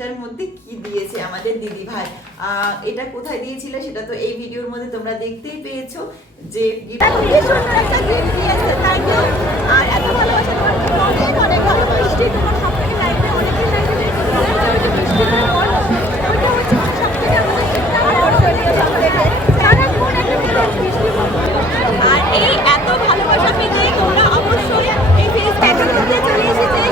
এটার মধ্যে কি দিয়েছে আমাদের দিদি ভাই, এটা কোথায় দিয়েছিল সেটা তো এই ভিডিওর মধ্যে তোমরা দেখতেই পেয়েছো যে আর এত ভালোবাসা অনেক অনেক ভালোবাসি। আর এই এত ভালোবাসা পেতে তোমরা অবশ্যই এই ফেস দেখা করতে চলে এসেছে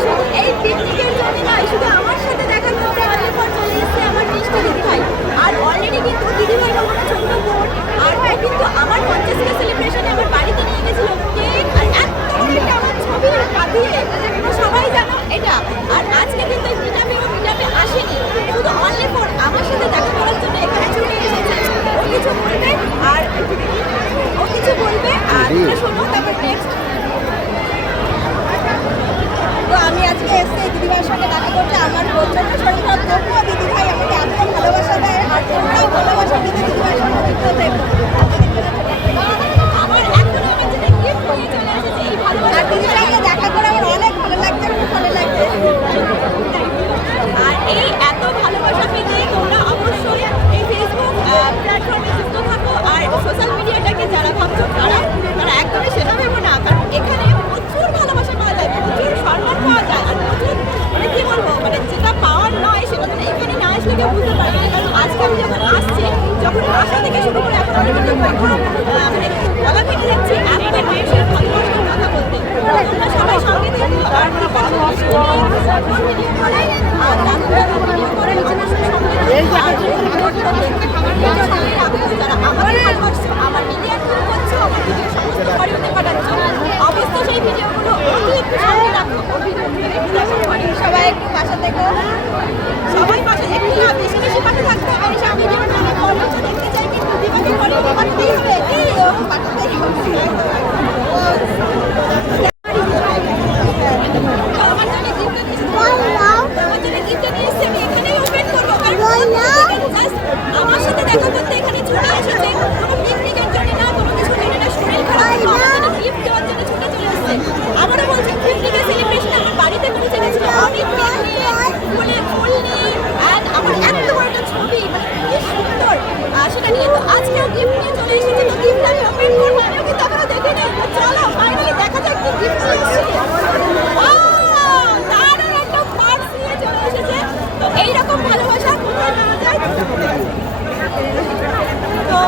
এই পিকনিকের জন্য নয়, শুধু আমার সাথে দেখা করতে অনেক পর চলে এসেছে আমার মিষ্টি দিদি ভাই। আর অলরেডি কিন্তু দিদি ভাই আমার ছোট্ট বোন আর ভাই কিন্তু আমার 50 সেলিব্রেশনে আমার বাড়িতে নিয়ে গেছিল কেক আর এত একটা আমার ছবি পাঠিয়ে সবাই জানো এটা। আর আজকে কিন্তু এই মিটাপে আসেনি, শুধু অনলি ফর আমার সাথে দেখা করার জন্য এখানে চলে এসেছে। ও কিছু বলবে আর ও কিছু বলবে আর শোনো তারপর নেক্সট। তো আমি আজকে এসে দিদিভাইয়ের সঙ্গে দেখা করতে আমার প্রচন্ড শরীর খারাপ, তবুও দিদিভাই আমাকে এত ভালোবাসা দেয় আর তোমরাও ভালোবাসা দিদি দিদিভাইয়ের সঙ্গে যুক্ত হতে। আমার এখনো আমার যেটা গিফট হয়ে চলে এসেছে এই ভালোবাসা। আর দিদির সঙ্গে দেখা করে আমার অনেক ভালো লাগছে, খুব ভালো লাগছে। আর এই এত ভালোবাসা পেতে তোমরা অবশ্যই এই ফেসবুক প্ল্যাটফর্মে যুক্ত থাকো। আর সোশ্যাল মিডিয়াটাকে যারা ভাবছো তারা একদমই সেটা ভেবো না, কারণ এখানে প্রচুর ভালোবাসা পাওয়া যায়, প্রচুর সম্মান পাওয়া যায় আর প্রচুর মানে কি বলবো মানে যেটা পাওয়ার নয় সেটা মানে এখানে না আসলে কেউ বুঝতে পারবে না। কারণ আজকে আমি যখন আসছি, যখন আসা থেকে শুরু করে এখন আমি কিন্তু মানে বলা ভেঙে যাচ্ছি এত মানুষের ভালোবাসার কথা বলতে। তোমরা সবাই সঙ্গে থাকো আর আমার মিডিয়া শুরু করছো, আমার ভিডিও সমস্ত পরিমাণে পাঠাচ্ছ, অবশ্যই সেই ভিডিওগুলো অতি একটু সামনে রাখো। সবাই একটু পাশে থেকো, সবাই পাশে একটু না বেশি বেশি পাশে থাকতে হবে। আমি ভিডিওটা অনেক ফলো দেখতে চাই, কিন্তু দিদিকে ফলো করতেই হবে। পাশে থেকো। আমার জন্য গিফট নিয়ে এসেছি, আমি এখানেই ওপেন করবো, কারণ জাস্ট আমার সাথে দেখা করতে এখানে চলে এসেছে, কোনো পিকনিকের জন্য না, কোনো কিছু জন্য না, শরীর খারাপ আমার জন্য গিফট দেওয়ার জন্য ছুটে চলে এসেছে। আবারও বলছি পিকনিকের সেলিব্রেশন আমার বাড়িতে পৌঁছে গেছিল অনেক ফুল নিয়ে অ্যান্ড আমার এত বড় একটা ছবি মানে কি সুন্দর সেটা নিয়ে। তো আজকেও গিফট নিয়ে চলে এসেছে, তো গিফট আমি ওপেন করবো। আমিও কিন্তু এখনো দেখে নেই, তো চলো ফাইনালি দেখা যাক কি গিফট এসেছে। দারুণ একটা পার্স নিয়ে চলে এসেছে। তো এইরকম ভালোবাসা কোথায় পাওয়া যায়? তো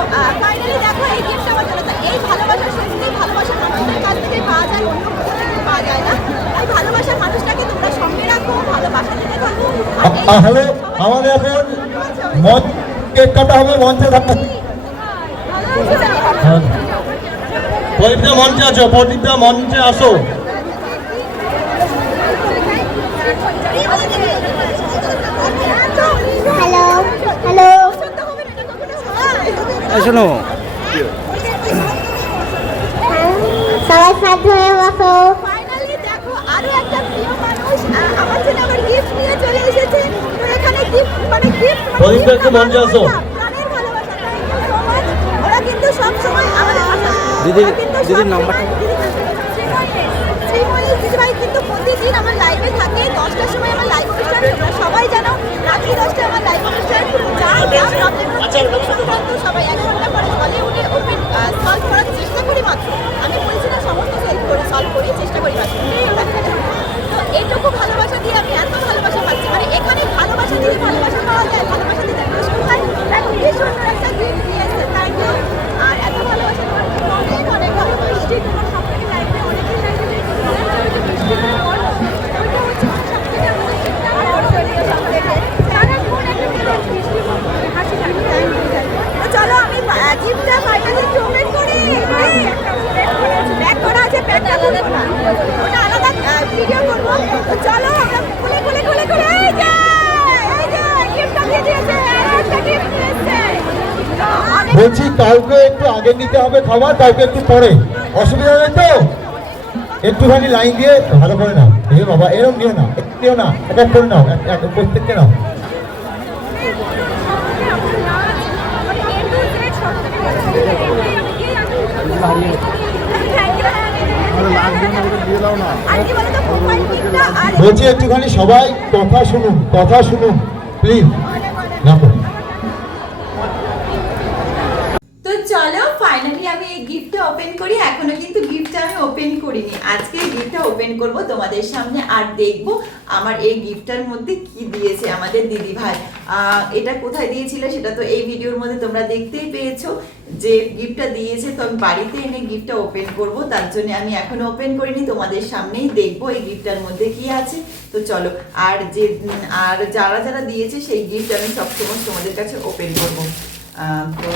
ফাইনালি দেখো এই গিফট আমার জন্য। এই ভালোবাসা সত্যি ভালোবাসা মানুষদের কাছ থেকে পাওয়া যায়, অন্য কোথাও থেকে পাওয়া যায় না। তাই ভালোবাসার মানুষটাকে তোমরা সঙ্গে রাখো, ভালোবাসা দিতে থাকো। হ্যালো, আমাদের এখন মঞ্চ কেক কাটা হবে, মঞ্চে থাকবে। প্রদীপদা মঞ্চে আছো, প্রদীপদা মঞ্চে আসো। হ্যালো হ্যালো, শোনো সবাই সাথ হয়ে বসো। ফাইনালি দেখো আরো একটা প্রিয় মানুষ আমার জন্য আমার গিফট নিয়ে চলে এসেছে। তো এখানে গিফট মানে প্রদীপদা একটু মঞ্চে আসো। প্রাণের ভালোবাসা, থ্যাংক ইউ সো মাচ। ওরা কিন্তু সব সময় আমাদের দিদির নাম্বারটা শ্রীমণি দিদিভাই কিন্তু প্রতিদিন আমার লাইভে থাকে 10টার সময় আমার লাইভ অনুষ্ঠান। তোমরা সবাই জানো রাত্রি 10টায় আমার লাইভ অনুষ্ঠান। যার যা প্রবলেম শুধুমাত্র সবাই 1 ঘন্টা পরে কলে উঠে ওপেন সলভ করার চেষ্টা করি মাত্র। আমি বলছি না সমস্ত সলভ করি, চেষ্টা করি মাত্র। তো এইটুকু ভালোবাসা দিয়ে আমি এত ভালোবাসা পাচ্ছি, মানে এখানে ভালোবাসা দিয়ে ভালোবাসা পাওয়া যায়, ভালোবাসা দিতে কষ্ট হয়। দেখো কি সুন্দর একটা গিফট দিয়েছে, থ্যাংক ইউ। আর এত ভালোবাসা অনেক অনেক ভালোবাসি। তোমার সবথেকে লাইফে অনেকেই লাইফে মিষ্টি চলো আমি গিফটটা ফাইনালি ওপেন করি। প্যাক করা আছে, প্যাকটা করবো না, ওটা আলাদা ভিডিও করবো। তো চলো আমরা খুলে এই যে গিফটটা দিয়ে দিয়েছে, একটা গিফট দিয়েছে। বলছি কাউকে একটু আগে নিতে হবে খাবার, কাউকে একটু পরে, অসুবিধা নেই তো? একটুখানি লাইন দিয়ে ভালো করে নাও। এই বাবা এরকম নিও না, এটা করে নাও, প্রত্যেককে নাও। বলছি একটুখানি সবাই কথা শুনুন, প্লিজ রাখো। তো চলো ফাইনালি আমি এই গিফটটা ওপেন করি। এখনো কিন্তু গিফটটা আমি ওপেন করিনি, আজকে এই গিফটটা ওপেন করব তোমাদের সামনে আর দেখবো আমার এই গিফটটার মধ্যে কি দিয়েছে আমাদের দিদি ভাই। এটা কোথায় দিয়েছিল সেটা তো এই ভিডিওর মধ্যে তোমরা দেখতেই পেয়েছো যে গিফটটা দিয়েছে। তো আমি বাড়িতে এনে গিফটটা ওপেন করব, তার জন্য আমি এখনো ওপেন করিনি, তোমাদের সামনেই দেখবো এই গিফটটার মধ্যে কি আছে। তো চলো, আর যারা যারা দিয়েছে সেই গিফট আমি সবসময় তোমাদের কাছে ওপেন করবো। তো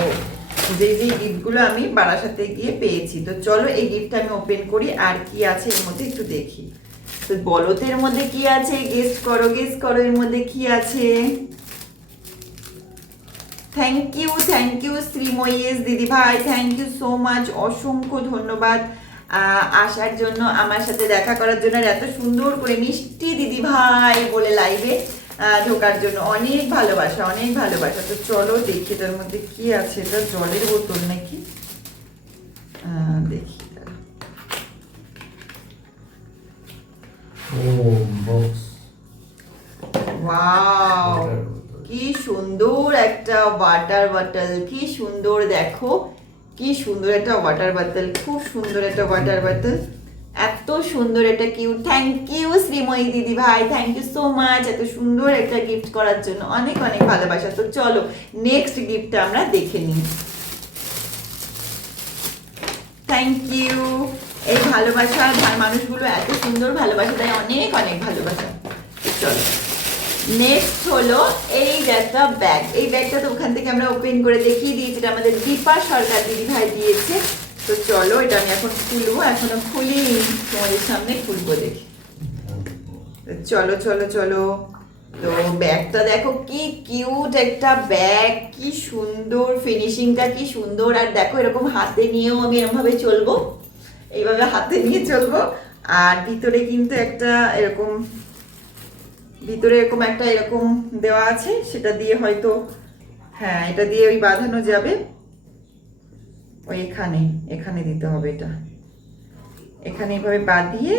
যে গিফটগুলো আমি বারাসাতে গিয়ে পেয়েছি। তো চলো এই গিফটটা আমি ওপেন করি আর কি আছে এর মধ্যে একটু দেখি। তো বলো তো এর মধ্যে কি আছে, গেস করো এর মধ্যে কি আছে। থ্যাংক ইউ শ্রীময়েশ দিদি ভাই, থ্যাংক ইউ সো মাচ, অসংখ্য ধন্যবাদ আসার জন্য, আমার সাথে দেখা করার জন্য, আর এত সুন্দর করে মিষ্টি দিদি ভাই বলে লাইভে ঢোকার জন্য অনেক ভালোবাসা। তো চলো দেখি এটার মধ্যে কি আছে। এটা জলের বোতল নাকি, দেখি। ওয়াও, কি সুন্দর একটা ওয়াটার বটল, কি সুন্দর, দেখো কি সুন্দর একটা ওয়াটার বটল, খুব সুন্দর একটা ওয়াটার বটল, এত সুন্দর একটা কিউট। থ্যাংক ইউ শ্রীময়ী দিদি ভাই, থ্যাংক ইউ সো মাচ এত সুন্দর একটা গিফট করার জন্য, অনেক ভালোবাসা। তো চলো নেক্সট গিফটটা আমরা দেখে নিই। থ্যাংক ইউ, এই ভালোবাসার মানুষগুলো এত সুন্দর ভালোবাসা দেয়, অনেক ভালোবাসা। চলো নেক্সট হলো এই একটা ব্যাগ। এই ব্যাগটা তো ওখান থেকে আমরা ওপেন করে দেখিয়ে দিয়েছি, এটা আমাদের দীপা সরকার দিদি ভাই দিয়েছে। তো চলো এটা আমি এখন খুলবো, এখনো খুলিনি, তোমাদের সামনে খুলবো দেখি। চলো। তো ব্যাগটা দেখো কি কিউট একটা ব্যাগ, কি সুন্দর ফিনিশিংটা, কি সুন্দর। আর দেখো এরকম হাতে নিয়েও আমি এরকম ভাবে চলবো, এইভাবে হাতে নিয়ে চলবো। আর ভিতরে কিন্তু একটা এরকম এরকম দেওয়া আছে, সেটা দিয়ে হয়তো, হ্যাঁ এটা দিয়ে ওই বাঁধানো যাবে, ওই এখানে দিতে হবে, এটা এখানে এইভাবে বাঁধিয়ে।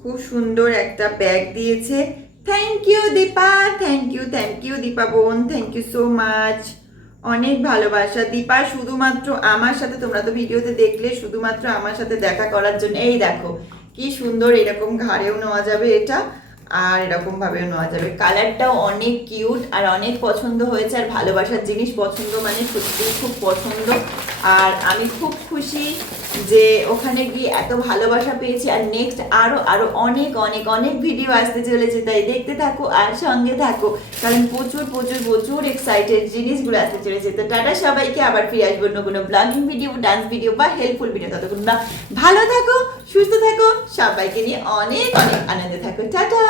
খুব সুন্দর একটা ব্যাগ দিয়েছে। Thank you Dipa, thank you Dipa বোন, থ্যাংক ইউ সো মাচ, অনেক ভালোবাসা দীপা। শুধুমাত্র আমার সাথে, তোমরা তো ভিডিওতে দেখলে, শুধুমাত্র আমার সাথে দেখা করার জন্য। এই দেখো কি সুন্দর, এরকম ঘাড়েও নেওয়া যাবে এটা, আর এরকম ভাবেও নেওয়া যাবে। কালারটাও অনেক কিউট আর অনেক পছন্দ হয়েছে। আর ভালোবাসার জিনিস পছন্দ মানে সত্যিই খুব পছন্দ। আর আমি খুব খুশি যে ওখানে গিয়ে এত ভালোবাসা পেয়েছি। আর নেক্সট আরো অনেক ভিডিও আসতে চলেছে, তাই দেখতে থাকো আর সঙ্গে থাকো, কারণ প্রচুর এক্সাইটেড জিনিসগুলো আসতে চলেছে। তো টাটা সবাইকে, আবার ফিরে আসবো অন্য কোনো ব্লগিং ভিডিও, ডান্স ভিডিও বা হেল্পফুল ভিডিও। ততক্ষণ ভালো থাকো, সুস্থ থাকো, সবাইকে নিয়ে অনেক আনন্দে থাকো। টাটা।